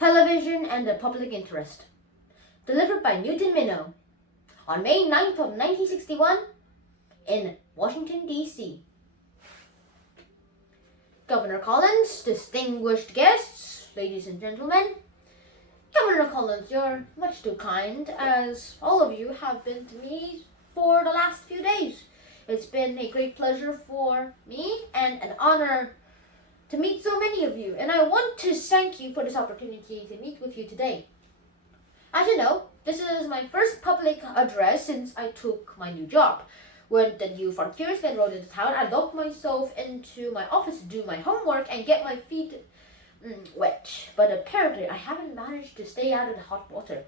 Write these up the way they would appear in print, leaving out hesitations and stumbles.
Television and the Public Interest, delivered by Newton Minow on May 9th of 1961 in Washington, D.C. Governor Collins, distinguished guests, ladies and gentlemen. Governor Collins, you're much too kind, as all of you have been to me for the last few days. It's been a great pleasure for me and an honor to meet so many of you, and I want to thank you for this opportunity to meet with you today. As you know, this is my first public address since I took my new job. When the new frontiersman rode into town, I locked myself into my office to do my homework and get my feet wet. But apparently, I haven't managed to stay out of the hot water.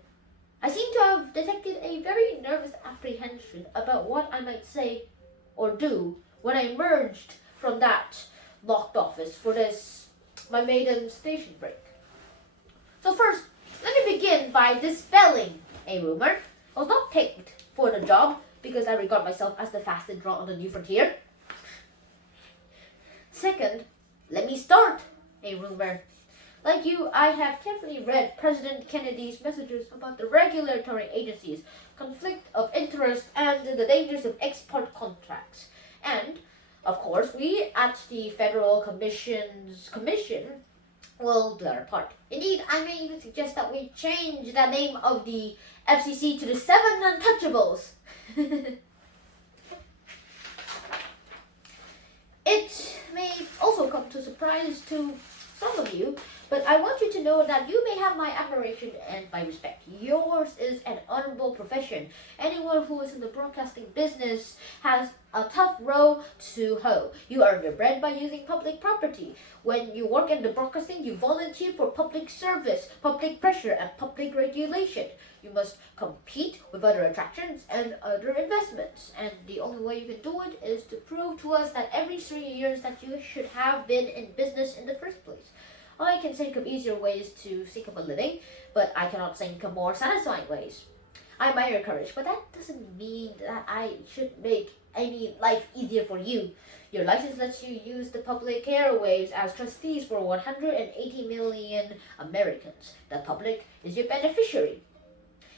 I seem to have detected a very nervous apprehension about what I might say or do when I emerged from that locked office for this, my maiden station break. So first, let me begin by dispelling a rumor. I was not picked for the job because I regard myself as the fastest draw on the new frontier. Second, let me start a rumor. Like you, I have carefully read President Kennedy's messages about the regulatory agencies, conflict of interest, and the dangers of export contracts. And of course, we at the Federal Commission will do our part. Indeed, I may even suggest that we change the name of the FCC to the Seven Untouchables. It may also come to surprise to some of you, but I want you to know that you may have my admiration and my respect. Yours is an honorable profession. Anyone who is in the broadcasting business has a tough row to hoe. You earn your bread by using public property. When you work in the broadcasting, you volunteer for public service, public pressure, and public regulation. You must compete with other attractions and other investments. And the only way you can do it is to prove to us that every 3 years that you should have been in business in the first place. I can think of easier ways to think of a living, but I cannot think of more satisfying ways. I admire your courage, but that doesn't mean that I should make any life easier for you. Your license lets you use the public airwaves as trustees for 180 million Americans. The public is your beneficiary.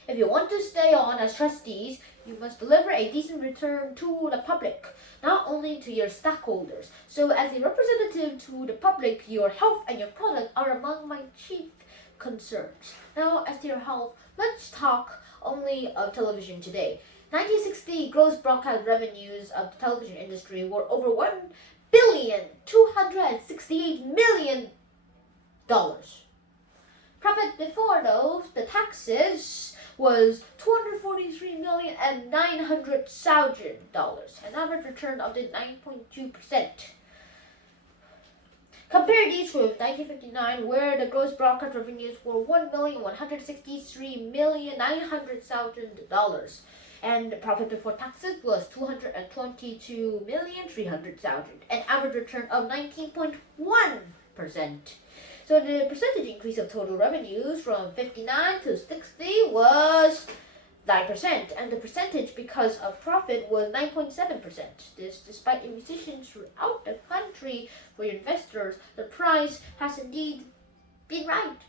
If you want to stay on as trustees, you must deliver a decent return to the public, not only to your stockholders. So as a representative to the public, your health and your product are among my chief concerns. Now, as to your health, let's talk only of television today. 1960 gross broadcast revenues of the television industry were over $1,268,000,000. Profit before those, the taxes, was $243,900,000, an average return of 9.2%. Compare these with 1959, where the gross broadcast revenues were $1,163,900,000, and the profit before taxes was $222,300,000, an average return of 19.1%. So the percentage increase of total revenues from 59 to 60 was 9%, and the percentage because of profit was 9.7%. This despite impositions throughout the country for your investors, the price has indeed been right.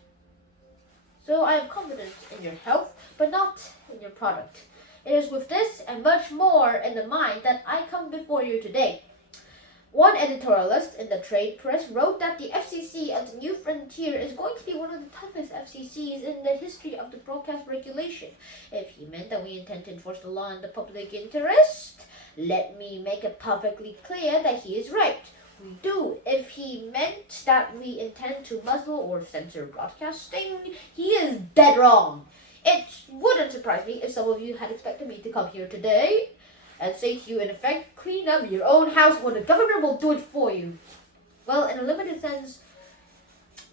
So I am confident in your health, but not in your product. It is with this and much more in the mind that I come before you today. One editorialist in the trade press wrote that the FCC and the New Frontier is going to be one of the toughest FCCs in the history of the broadcast regulation. If he meant that we intend to enforce the law in the public interest, let me make it perfectly clear that he is right. We do. If he meant that we intend to muzzle or censor broadcasting, he is dead wrong. It wouldn't surprise me if some of you had expected me to come here today and say to you, in effect, clean up your own house or the government will do it for you. Well, in a limited sense,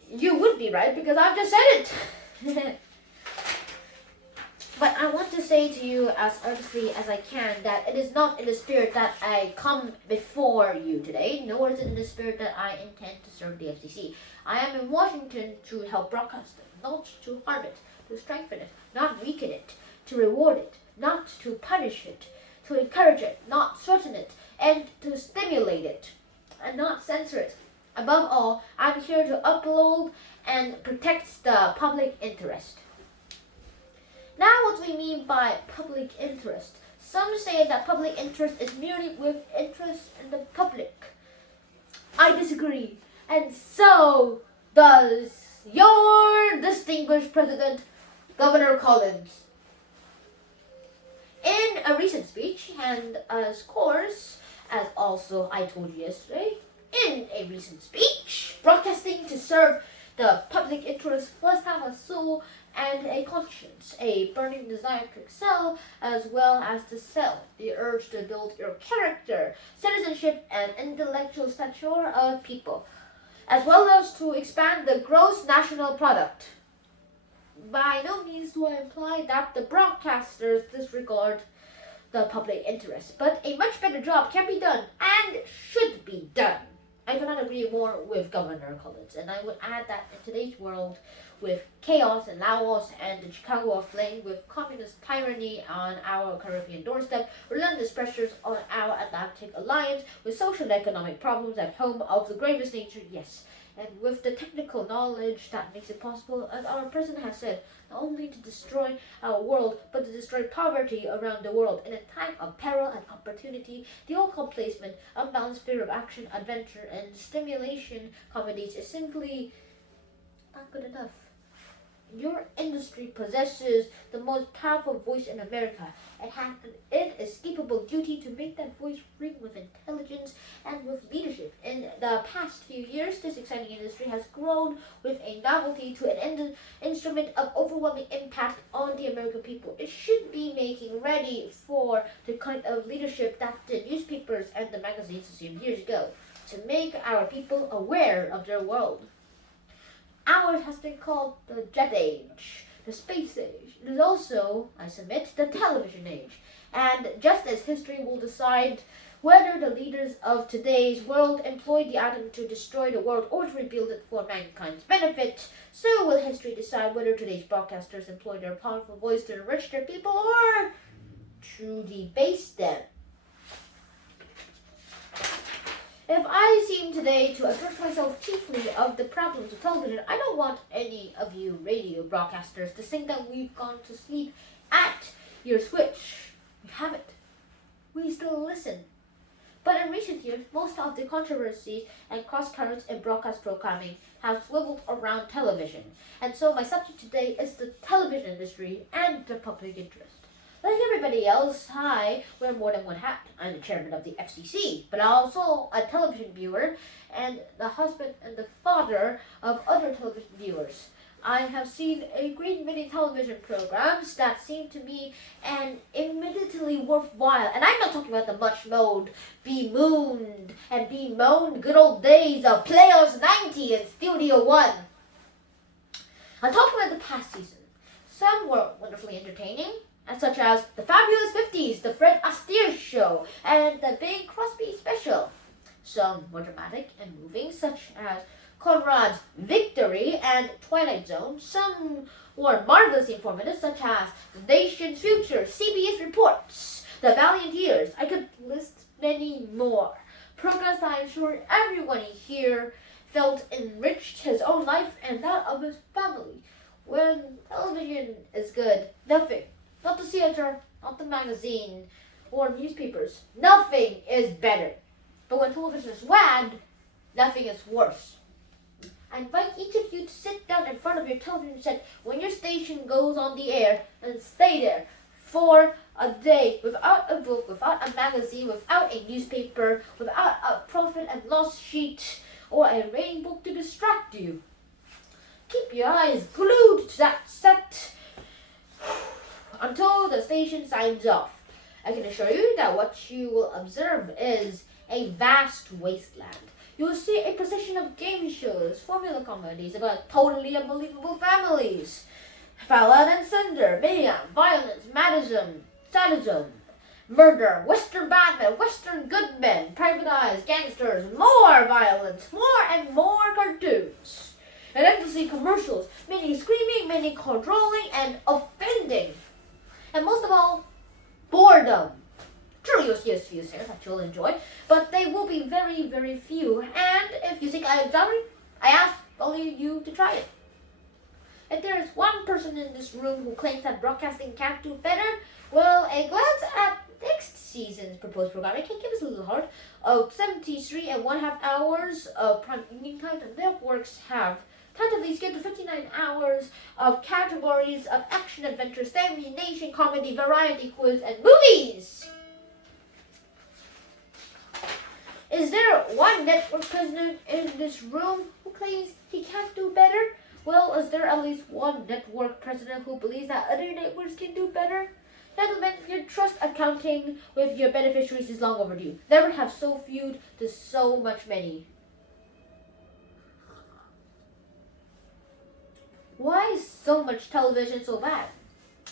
you would be right because I've just said it. But I want to say to you as earnestly as I can that it is not in the spirit that I come before you today, nor is it in the spirit that I intend to serve the FCC. I am in Washington to help broadcast it, not to harm it, to strengthen it, not weaken it, to reward it, not to punish it, to encourage it, not threaten it, and to stimulate it, and not censor it. Above all, I'm here to uphold and protect the public interest. Now, what we mean by public interest. Some say that public interest is merely with interest in the public. I disagree, and so does your distinguished President, Governor Collins. In a recent speech, and of course, as also I told you yesterday, in a recent speech, broadcasting to serve the public interest must have a soul and a conscience, a burning desire to excel, as well as to sell, the urge to build your character, citizenship, and intellectual stature of people, as well as to expand the gross national product. By no means do I imply that the broadcasters disregard the public interest, but a much better job can be done and should be done. I cannot agree more with Governor Collins, and I would add that in today's world, with chaos in Laos and the Chicago aflame, with communist tyranny on our Caribbean doorstep, relentless pressures on our Atlantic alliance, with social and economic problems at home of the gravest nature, yes, and with the technical knowledge that makes it possible, as our president has said, not only to destroy our world, but to destroy poverty around the world. In a time of peril and opportunity, the old complacement, unbalanced fear of action, adventure, and stimulation comedies is simply not good enough. Your industry possesses the most powerful voice in America and has an inescapable duty to make that voice ring with intelligence and with leadership. In the past few years, this exciting industry has grown with a novelty to an instrument of overwhelming impact on the American people. It should be making ready for the kind of leadership that the newspapers and the magazines assumed years ago, to make our people aware of their world. Ours has been called the jet age, the space age. It is also, I submit, the television age. And just as history will decide whether the leaders of today's world employed the atom to destroy the world or to rebuild it for mankind's benefit, so will history decide whether today's broadcasters employ their powerful voice to enrich their people or to debase them. If I seem today to address myself chiefly of the problems of television, I don't want any of you radio broadcasters to think that we've gone to sleep at your switch. We haven't. We still listen. But in recent years, most of the controversies and cross-currents in broadcast programming have swiveled around television. And so my subject today is the television industry and the public interest. Like everybody else, I wear more than one hat. I'm the chairman of the FCC, but also a television viewer and the husband and the father of other television viewers. I have seen a great many television programs that seem to me and immediately worthwhile. And I'm not talking about the much moaned, bemoaned, and bemoaned good old days of Playhouse 90 and Studio One. I'm talking about the past season. Some were wonderfully entertaining, such as the Fabulous 50s, the Fred Astaire Show, and the Bing Crosby Special. Some were dramatic and moving, such as Conrad's Victory and Twilight Zone. Some were marvelously informative, such as The Nation's Future, CBS Reports, The Valiant Years. I could list many more. Programs that I'm sure everyone here felt enriched his own life and that of his family. When television is good, nothing, not the theater, not the magazine, or newspapers, nothing is better. But when television is bad, nothing is worse. I invite each of you to sit down in front of your television set when your station goes on the air and stay there for a day without a book, without a magazine, without a newspaper, without a profit and loss sheet or a rating book to distract you. Keep your eyes glued to that set until the station signs off. I can assure you that what you will observe is a vast wasteland. You will see a procession of game shows, formula comedies about totally unbelievable families, Fallon and Cinder, mayhem, violence, sadism, murder, Western bad men, Western good men, private eyes, gangsters, more violence, more and more cartoons, and endlessly commercials, many screaming, many controlling and offending, and most of all, boredom. sure you'll see a few things that you'll enjoy, but they will be very, very few. And if you think I am sorry, I ask only you to try it. If there is one person in this room who claims that broadcasting can't do better, well, a glance at next season's proposed programming can give us a little heart. 73 and 1/2 hours of prime evening time, the networks have tentatively scheduled 59 hours of categories of action, adventure, stimulation, comedy, variety, quiz, and movies. Is there one network president in this room who claims he can't do better? Well, is there at least one network president who believes that other networks can do better? Gentlemen, your trust accounting with your beneficiaries is long overdue. Never have so few to so much many. Why is so much television so bad?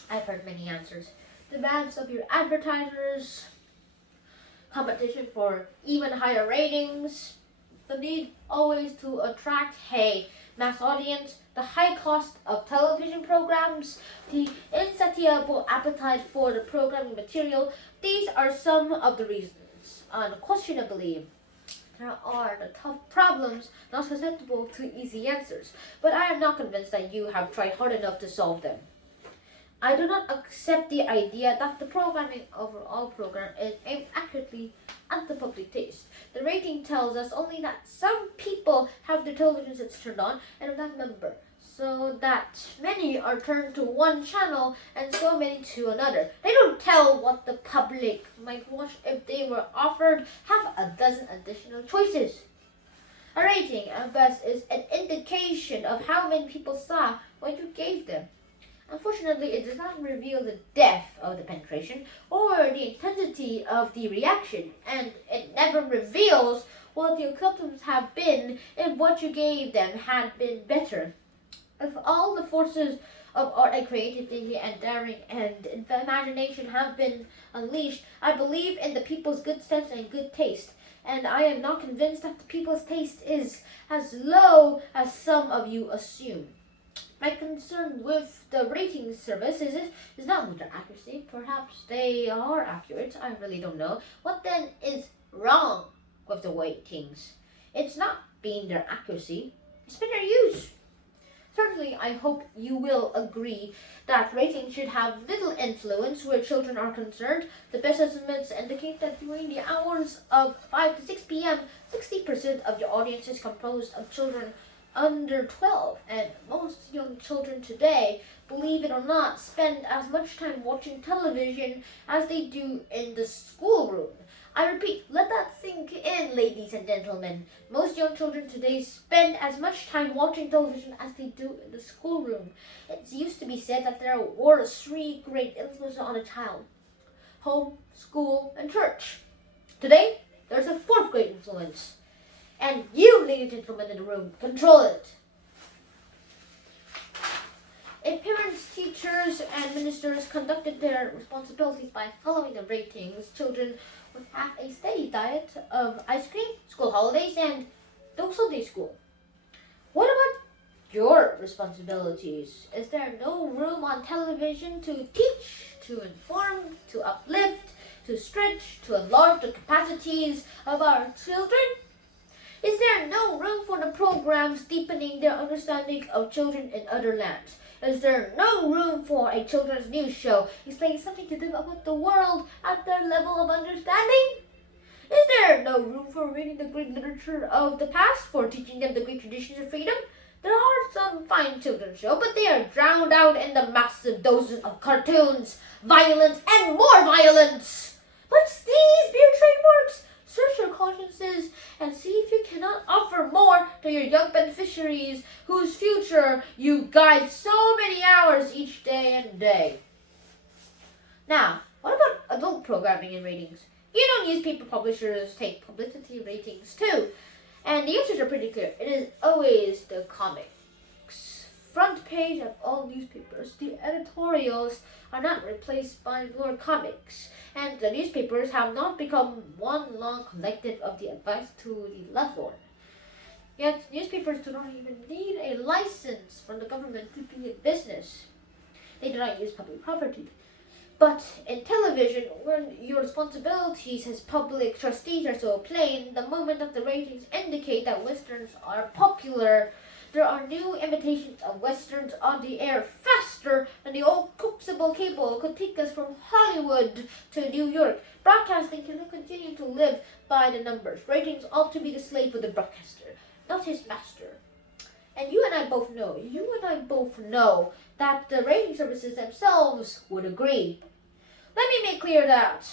I've heard many answers. Demands of your advertisers, competition for even higher ratings, the need always to attract a mass audience, the high cost of television programs, the insatiable appetite for the programming material. These are some of the reasons. Unquestionably, there are the tough problems not susceptible to easy answers, but I am not convinced that you have tried hard enough to solve them. I do not accept the idea that the programming of all program is aimed accurately at the public taste. The rating tells us only that some people have their television sets turned on, and of that number, so that many are turned to one channel and so many to another. They don't tell what the public might watch if they were offered half a dozen additional choices. A rating, at best, is an indication of how many people saw what you gave them. Unfortunately, it does not reveal the depth of the penetration or the intensity of the reaction, and it never reveals what the outcomes have been if what you gave them had been better. If all the forces of art and creativity and daring and imagination have been unleashed, I believe in the people's good sense and good taste, and I am not convinced that the people's taste is as low as some of you assume. My concern with the rating service is not with their accuracy. Perhaps they are accurate. I really don't know. What then is wrong with the ratings? It's not being their accuracy. It's been their use. Certainly, I hope you will agree that ratings should have little influence where children are concerned. The best estimates indicate that during the hours of 5 to 6 p.m., 60% of the audience is composed of children under 12, and most young children today, believe it or not, spend as much time watching television as they do in the schoolroom. I repeat, let that sink in, ladies and gentlemen. Most young children today spend as much time watching television as they do in the schoolroom. It used to be said that there were 3 great influences on a child: home, school, and church. Today, there's a 4th great influence. And you, ladies and gentlemen in the room, control it. If parents, teachers, and ministers conducted their responsibilities by following the ratings, children would have a steady diet of ice cream, school holidays, and no Sunday school. What about your responsibilities? Is there no room on television to teach, to inform, to uplift, to stretch, to enlarge the capacities of our children? Is there no room for the programs deepening their understanding of children in other lands? Is there no room for a children's news show explaining something to them about the world at their level of understanding? Is there no room for reading the great literature of the past, for teaching them the great traditions of freedom? There are some fine children's shows, but they are drowned out in the massive doses of cartoons, violence, and more violence. But these be your trademarks. Search your consciences and see if you cannot offer more to your young beneficiaries whose future you guide so many hours each day and day. Now, what about adult programming and ratings? You know, newspaper publishers take publicity ratings too, and the answers are pretty clear. It is always the comics. Front page of all newspapers, the editorials are not replaced by more comics, and the newspapers have not become one long collective of the advice to the lovelorn. Yet newspapers do not even need a license from the government to be in business. They do not use public property. But in television, when your responsibilities as public trustees are so plain, the moment that the ratings indicate that westerns are popular, there are new imitations of westerns on the air faster than the old coaxiable cable could take us from Hollywood to New York. Broadcasting cannot continue to live by the numbers. Ratings ought to be the slave of the broadcaster, not his master. And you and I both know that the rating services themselves would agree. Let me make clear that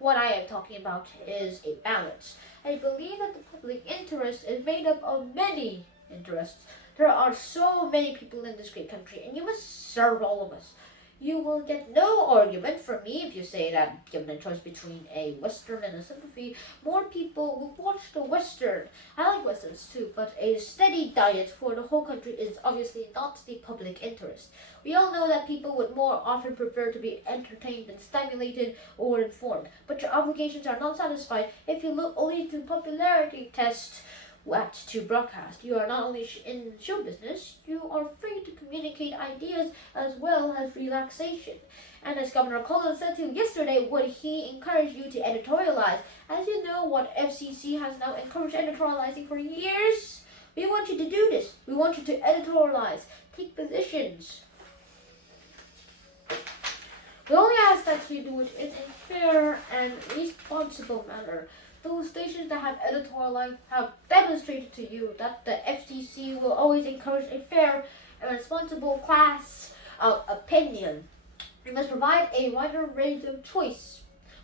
what I am talking about is a balance. I believe that the public interest is made up of many interests. There are so many people in this great country, and you must serve all of us. You will get no argument from me if you say that, given a choice between a Western and a sympathy, more people will watch the Western. I like Westerns too, but a steady diet for the whole country is obviously not the public interest. We all know that people would more often prefer to be entertained than stimulated or informed, but your obligations are not satisfied if you look only to popularity test what to broadcast. You are not only in show business, you are free to communicate ideas as well as relaxation. And as Governor Collins said to you yesterday, would he encourage you to editorialize? As you know, what FCC has now encouraged editorializing for years. We want you to do this. We want you to editorialize, take positions. We only ask that you do it in a fair and responsible manner. Those stations that have editorialized have demonstrated to you that the FCC will always encourage a fair and responsible class of opinion. We must provide a wider range of choice,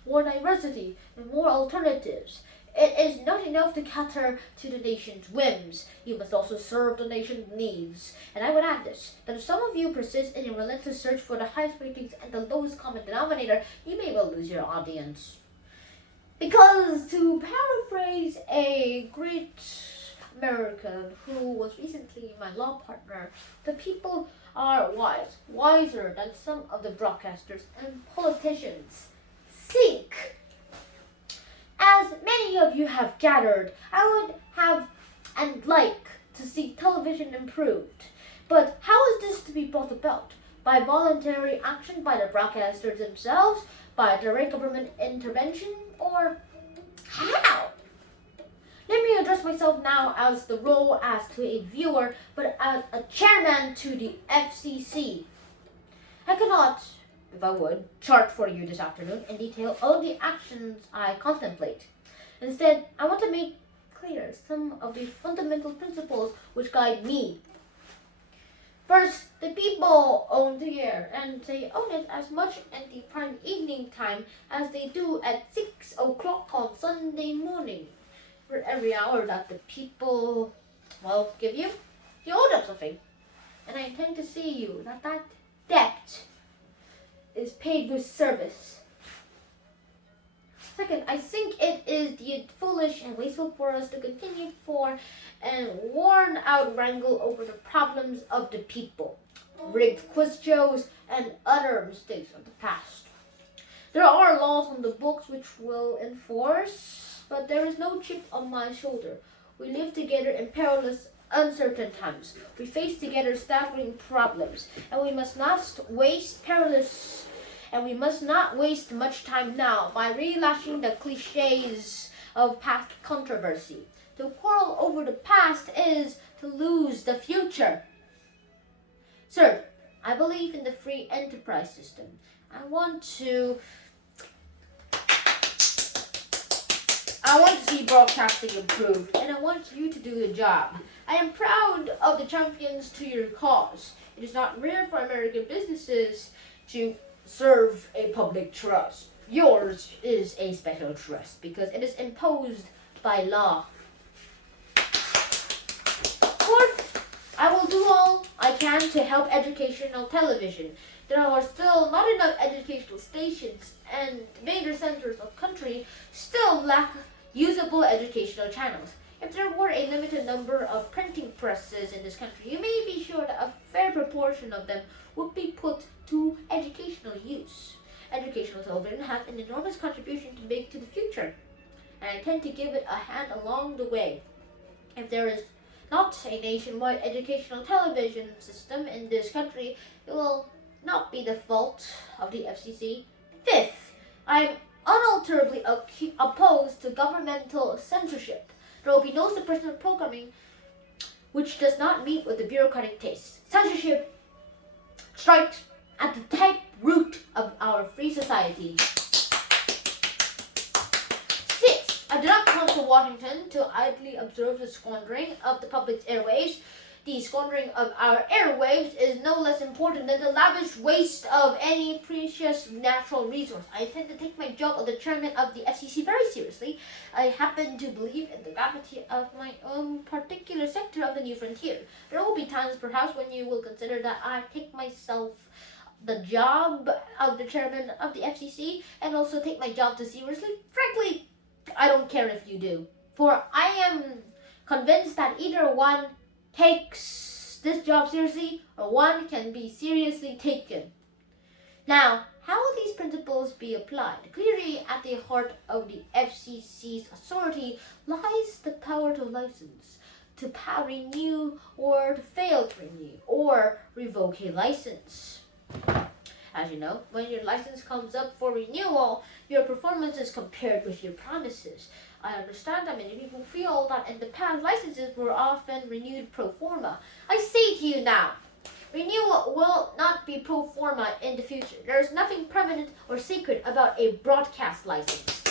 more diversity, and more alternatives. It is not enough to cater to the nation's whims. You must also serve the nation's needs. And I would add this, that if some of you persist in a relentless search for the highest ratings and the lowest common denominator, you may well lose your audience. Because, to paraphrase a great American who was recently my law partner, the people are wise, wiser than some of the broadcasters and politicians think. As many of you have gathered, I would have and like to see television improved. But how is this to be brought about? By voluntary action by the broadcasters themselves? By direct government intervention, or how? Let me address myself now as the role as to a viewer, but as a chairman to the FCC. I cannot, if I would, chart for you this afternoon in detail all the actions I contemplate. Instead, I want to make clear some of the fundamental principles which guide me. First, the people own the air, and they own it as much at the prime evening time as they do at 6 o'clock on Sunday morning. For every hour that the people, give you, you owe them something. And I intend to see you that debt is paid with service. Second, I think it is foolish and wasteful for us to continue for and worn out wrangle over the problems of the people, rigged quiz shows, and other mistakes of the past. There are laws on the books which will enforce, but there is no chip on my shoulder. We live together in perilous, uncertain times. We face together staggering problems, and we must not waste much time now by relashing the cliches of past controversy. To quarrel over the past is to lose the future. Third, I believe in the free enterprise system. I want to see broadcasting improved, and I want you to do the job. I am proud of the champions to your cause. It is not rare for American businesses to serve a public trust. Yours is a special trust because it is imposed by law. Fourth, I will do all I can to help educational television. There are still not enough educational stations, and major centers of country still lack usable educational channels. If there were a limited number of printing presses in this country, you may be sure that a fair proportion of them would be put to educational use. Educational television has an enormous contribution to make to the future, and I intend to give it a hand along the way. If there is not a nationwide educational television system in this country, it will not be the fault of the FCC, Fifth, I'm unalterably opposed to governmental censorship. There will be no suppression of programming which does not meet with the bureaucratic tastes. Censorship strikes at the type root of our free society. Sixth, I do not come to Washington to idly observe the squandering of the public's airwaves. The squandering of our airwaves is no less important than the lavish waste of any precious natural resource. I intend to take my job as the chairman of the FCC very seriously. I happen to believe in the gravity of my own particular sector of the new frontier. There will be times perhaps when you will consider that I take myself the job of the chairman of the FCC and also take my job too seriously. Frankly, I don't care if you do. For I am convinced that either one takes this job seriously or one can be seriously taken. Now, how will these principles be applied? Clearly, at the heart of the FCC's authority lies the power to license, to renew or to fail to renew or revoke a license. As you know, when your license comes up for renewal, your performance is compared with your promises. I understand that many people feel that in the past, licenses were often renewed pro forma. I say to you now, renewal will not be pro forma in the future. There is nothing permanent or sacred about a broadcast license.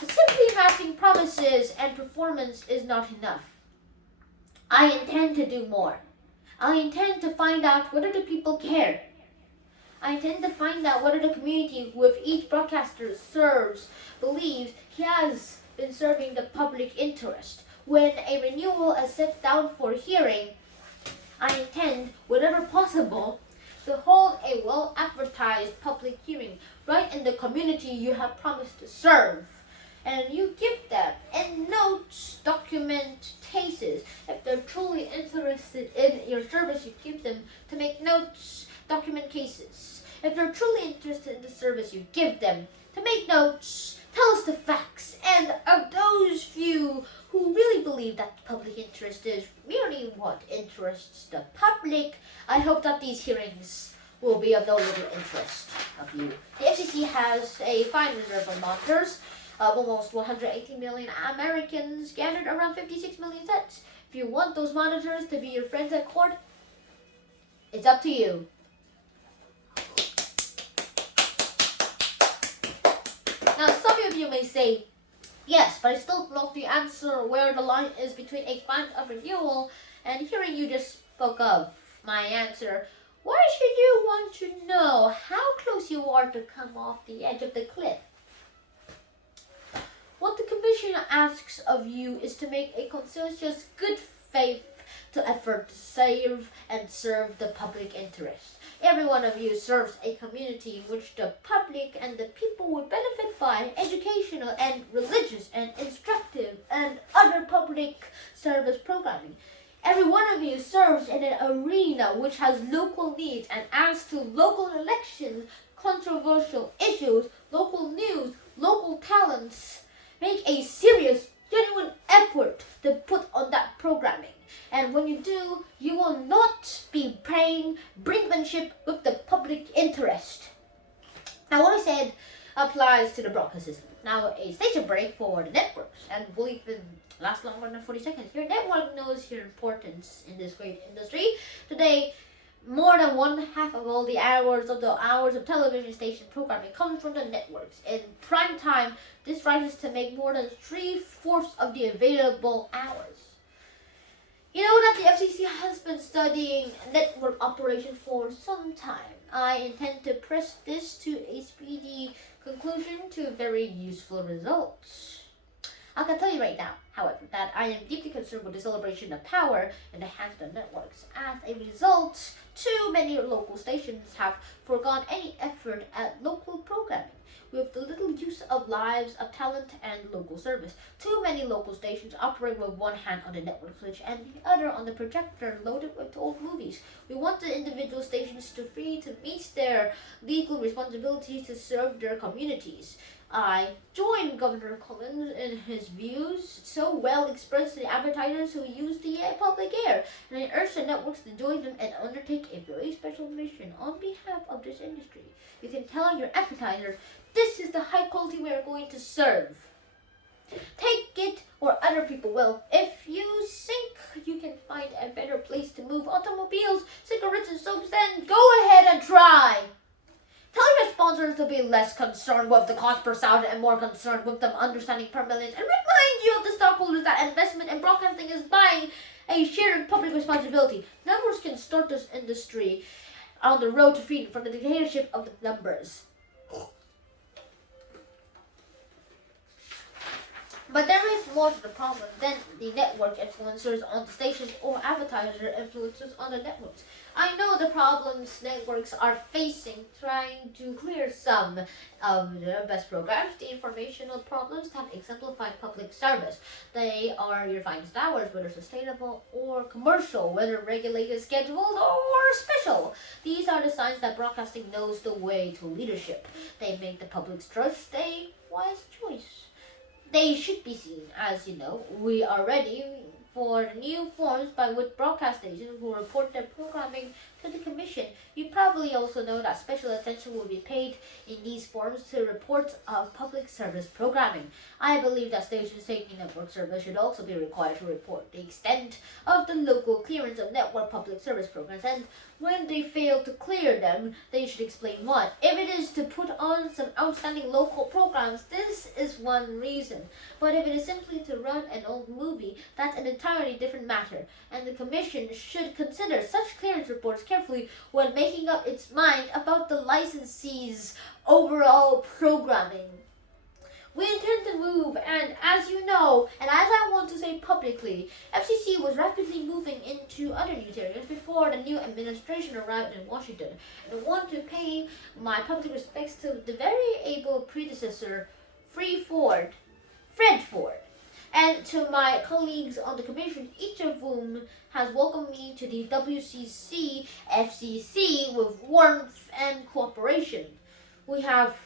Simply matching promises and performance is not enough. I intend to do more. I intend to find out whether the people care. I intend to find out whether the community with each broadcaster serves believes he has been serving the public interest. When a renewal is set down for hearing, I intend, whenever possible, to hold a well-advertised public hearing right in the community you have promised to serve. And you give them in notes, document cases. If they're truly interested in your service, you give them to make notes, document cases. If they're truly interested in the service, you give them to make notes, tell us the facts. And of those few who really believe that the public interest is merely what interests the public, I hope that these hearings will be of no little interest of you. The FCC has a fine reserve of monitors. Almost 180 million Americans gathered around 56 million sets. If you want those monitors to be your friends at court, it's up to you. Now, some of you may say, yes, but I still don't know the answer where the line is between a grant of renewal and hearing you just spoke of. My answer, why should you want to know how close you are to come off the edge of the cliff? What the Commission asks of you is to make a conscientious, good faith to effort to save and serve the public interest. Every one of you serves a community in which the public and the people would benefit by educational and religious and instructive and other public service programming. Every one of you serves in an arena which has local needs and adds to local elections, controversial issues, local news, local talents. Make a serious, genuine effort to put on that programming. And when you do, you will not be playing brinkmanship with the public interest. Now, what I said applies to the broadcast system. Now, a station break for the networks, and will even last longer than 40 seconds. Your network knows your importance in this great industry. Today, more than 1/2 of all the hours of television station programming comes from the networks. In prime time, this rises to make more than 3/4 of the available hours. You know that the FCC has been studying network operation for some time. I intend to press this to a speedy conclusion to very useful results. I can tell you right now, however, that I am deeply concerned with the celebration of power in the hands of the networks. As a result, too many local stations have forgone any effort at local programming, with the little use of lives of talent and local service. Too many local stations operate with one hand on the network switch and the other on the projector loaded with old movies. We want the individual stations to free to meet their legal responsibilities to serve their communities. I join Governor Collins in his views, so so well expressed to the advertisers who use the public air, and I urge the networks to join them and undertake a very special mission on behalf of this industry. You can tell your advertiser, this is the high quality we are going to serve. Take it or other people will. If you think you can find a better place to move automobiles, cigarettes and soaps, then go ahead and try. Tell your sponsors to be less concerned with the cost per sound and more concerned with them understanding per million, and remind you of the stockholders that investment in broadcasting is buying a shared public responsibility. Networks can start this industry on the road to freedom from the dictatorship of the numbers. But there is more to the problem than the network influencers on the stations or advertiser influencers on the networks. I know the problems networks are facing trying to clear some of the best programs, the informational problems that exemplify public service. They are your finest hours, whether sustainable or commercial, whether regulated, scheduled, or special. These are the signs that broadcasting knows the way to leadership. They make the public's trust a wise choice. They should be seen as, we are ready for new forms by which broadcast stations will report their programming to the Commission. You probably also know that special attention will be paid in these forms to reports of public service programming. I believe that stations taking network service should also be required to report the extent of the local clearance of network public service programs, and when they fail to clear them, they should explain why. If it is to put on some outstanding local programs, this is one reason. But if it is simply to run an old movie, that's an entirely different matter, and the Commission should consider such clearance reports carefully when making up its mind about the licensee's overall programming. We intend to move, and as you know, and as I want to say publicly, FCC was rapidly moving into other news areas before the new administration arrived in Washington. And I want to pay my public respects to the very able predecessor, Fred Ford, and to my colleagues on the Commission, each of whom has welcomed me to the WCC FCC with warmth and cooperation. We have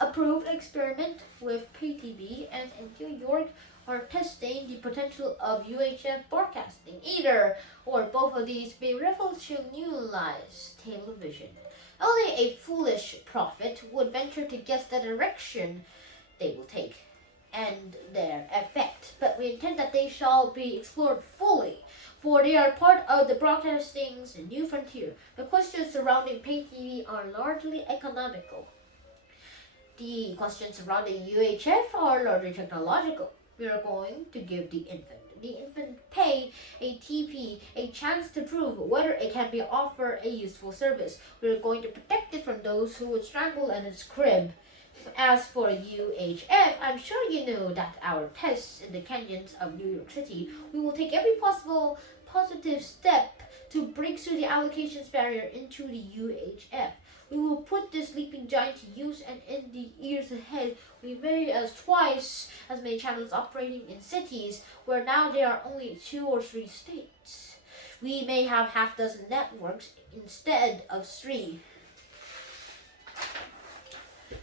approved an experiment with pay TV, and in New York are testing the potential of UHF broadcasting. Either or both of these may revolutionize television. Only a foolish prophet would venture to guess the direction they will take and their effect, but we intend that they shall be explored fully, for they are part of the broadcasting's new frontier. The questions surrounding pay TV are largely economical. The questions surrounding UHF are largely technological. We are going to give the infant pay a TP, a chance to prove whether it can be offered a useful service. We are going to protect it from those who would strangle in its crib. As for UHF, I'm sure you know that our tests in the canyons of New York City, we will take every possible positive step to break through the allocations barrier into the UHF. We will put this sleeping giant to use, and in the years ahead, we may have twice as many channels operating in cities where now there are only 2 or 3 states. We may have half dozen networks instead of 3.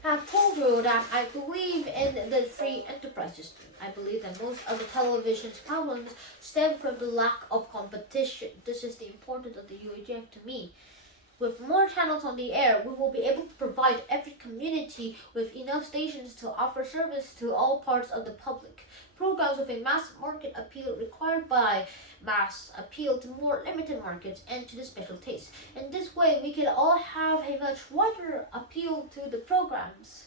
I've told you that I believe in the free enterprise system. I believe that most of the television's problems stem from the lack of competition. This is the importance of the UHF to me. With more channels on the air, we will be able to provide every community with enough stations to offer service to all parts of the public. Programs with a mass market appeal required by mass appeal to more limited markets and to the special taste. In this way, we can all have a much wider appeal to the programs.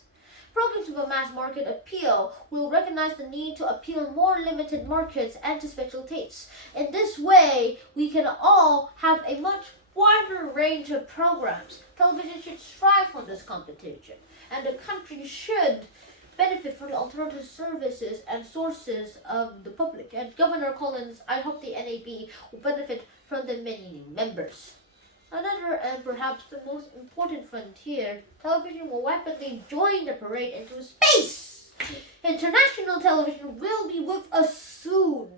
Programs with a mass market appeal will recognize the need to appeal more limited markets and to special tastes. In this way, we can all have a much wider range of programs. Television should strive for this competition, and the country should benefit from the alternative services and sources of the public. And Governor Collins, I hope the NAB will benefit from the many new members. Another and perhaps the most important frontier, television will rapidly join the parade into space. International television will be with us soon.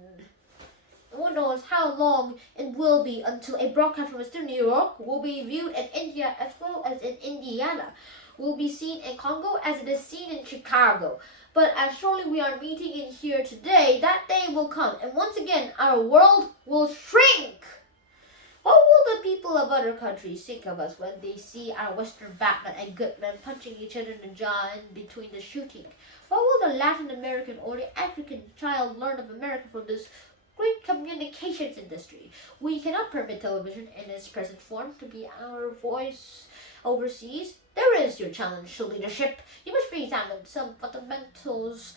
No one knows how long it will be until a broadcast from Western New York will be viewed in India as well as in Indiana, will be seen in Congo as it is seen in Chicago. But as surely we are meeting in here today, that day will come, and once again our world will shrink. What will the people of other countries think of us when they see our Western Batman and Goodman punching each other in the jaw in between the shooting? What will the Latin American or the African child learn of America from this great communications industry? We cannot permit television in its present form to be our voice overseas. There is your challenge to leadership. You must re-examine some fundamentals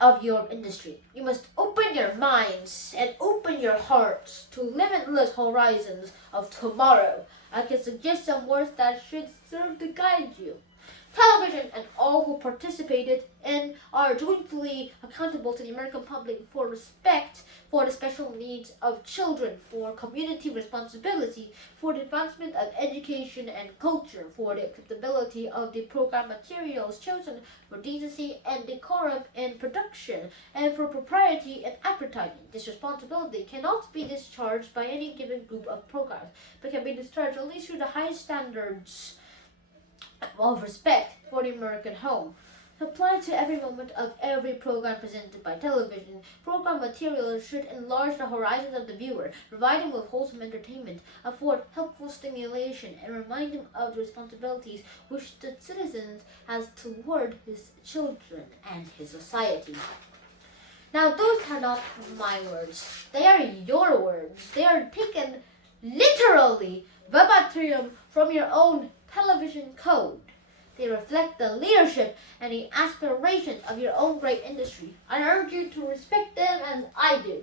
of your industry. You must open your minds and open your hearts to limitless horizons of tomorrow. I can suggest some words that should serve to guide you. Television and all who participated in are jointly accountable to the American public for respect for the special needs of children, for community responsibility, for the advancement of education and culture, for the acceptability of the program materials chosen, for decency and decorum in production, and for propriety in advertising. This responsibility cannot be discharged by any given group of programs, but can be discharged only through the highest standards of respect for the American home. Applied to every moment of every program presented by television, program materials should enlarge the horizons of the viewer, provide him with wholesome entertainment, afford helpful stimulation, and remind him of the responsibilities which the citizen has toward his children and his society. Now, those are not my words. They are your words. They are taken literally, verbatim, from your own television code. They reflect the leadership and the aspirations of your own great industry. I urge you to respect them as I do.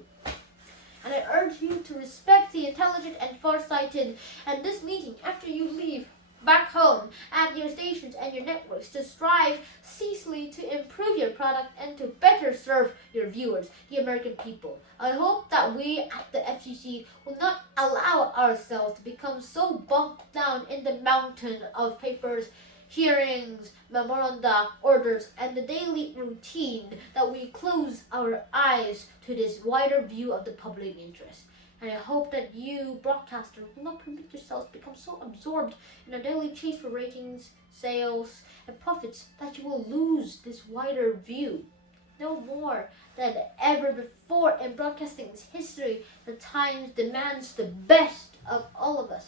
And I urge you to respect the intelligent and far-sighted. And this meeting, after you leave back home at your stations and your networks, to strive ceaselessly to improve your product and to better serve your viewers, the American people. I hope that we at the FCC will not allow ourselves to become so bogged down in the mountain of papers, hearings, memoranda, orders, and the daily routine that we close our eyes to this wider view of the public interest. And I hope that you, broadcasters, will not permit yourselves to become so absorbed in a daily chase for ratings, sales, and profits that you will lose this wider view. No more than ever before in broadcasting's history, the Times demands the best of all of us.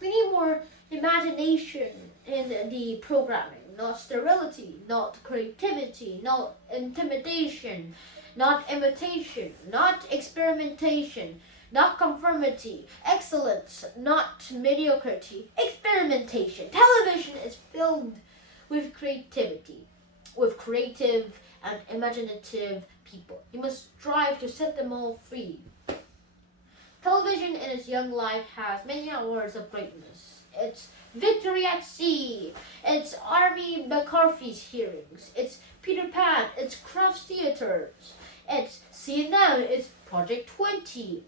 We need more imagination in the programming, not sterility, not creativity, not intimidation, not imitation, not experimentation, not conformity, excellence, not mediocrity, experimentation. Television is filled with creativity, with creative and imaginative people. You must strive to set them all free. Television in its young life has many hours of greatness. It's Victory at Sea, it's Army McCarthy's hearings, it's Peter Pan, it's Crafts Theaters, it's CNN, it's Project 20.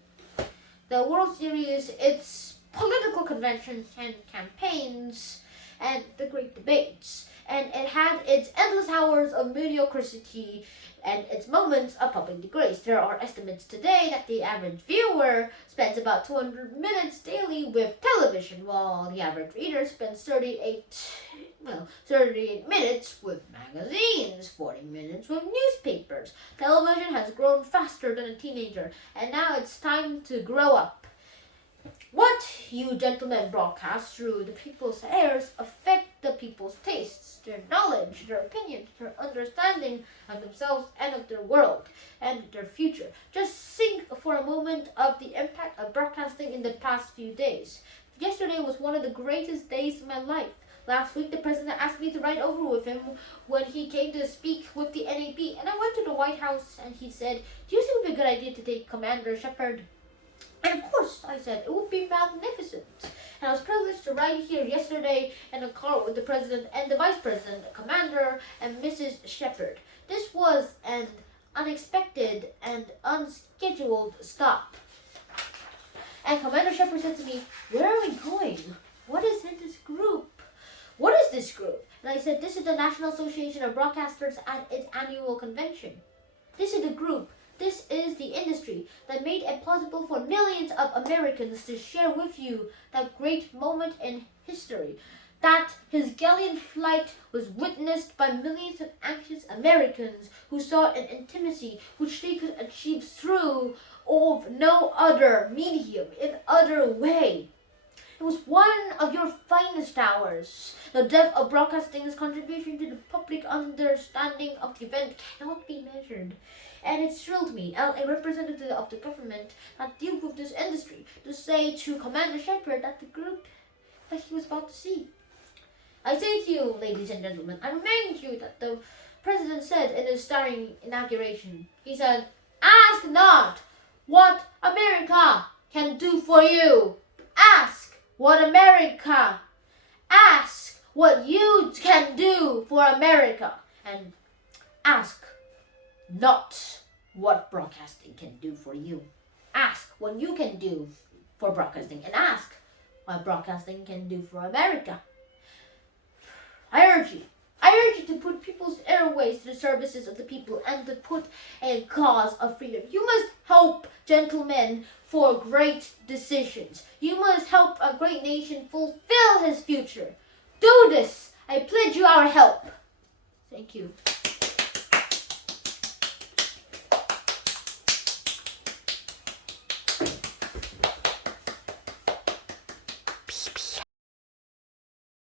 The World Series, it's political conventions and campaigns and the great debates. And it had its endless hours of mediocrity and its moments of public disgrace. There are estimates today that the average viewer spends about 200 minutes daily with television, while the average reader spends 38 minutes with magazines, 40 minutes with newspapers. Television has grown faster than a teenager, and now it's time to grow up. What you gentlemen broadcast through the people's ears affect the people's tastes, their knowledge, their opinions, their understanding of themselves and of their world and their future. Just think for a moment of the impact of broadcasting in the past few days. Yesterday was one of the greatest days of my life. Last week, the president asked me to ride over with him when he came to speak with the NAB, and I went to the White House and he said, "Do you think it would be a good idea to take Commander Shepard?" And of course, I said, it would be magnificent. And I was privileged to ride here yesterday in a car with the President and the Vice President, the Commander, and Mrs. Shepard. This was an unexpected and unscheduled stop. And Commander Shepard said to me, "Where are we going? What is in this group?" "What is this group?" And I said, "This is the National Association of Broadcasters at its annual convention. This is the group. This is the industry that made it possible for millions of Americans to share with you that great moment in history. that his gallant flight was witnessed by millions of anxious Americans who sought an intimacy which they could achieve through of no other medium, in other way. It was one of your finest hours. The depth of broadcasting's contribution to the public understanding of the event cannot be measured. And it thrilled me, as a representative of the government that deals with this industry, to say to Commander Shepard that the group that he was about to see. I say to you, ladies and gentlemen, I remind you that the President said in his starring inauguration, he said, "Ask not what America can do for you. Ask what America. Ask what you can do for America. And ask not what broadcasting can do for you. Ask what you can do for broadcasting, and ask what broadcasting can do for America." I urge you to put people's airways to the services of the people and to put a cause of freedom. You must help gentlemen for great decisions. You must help a great nation fulfill his future. Do this. I pledge you our help. Thank you.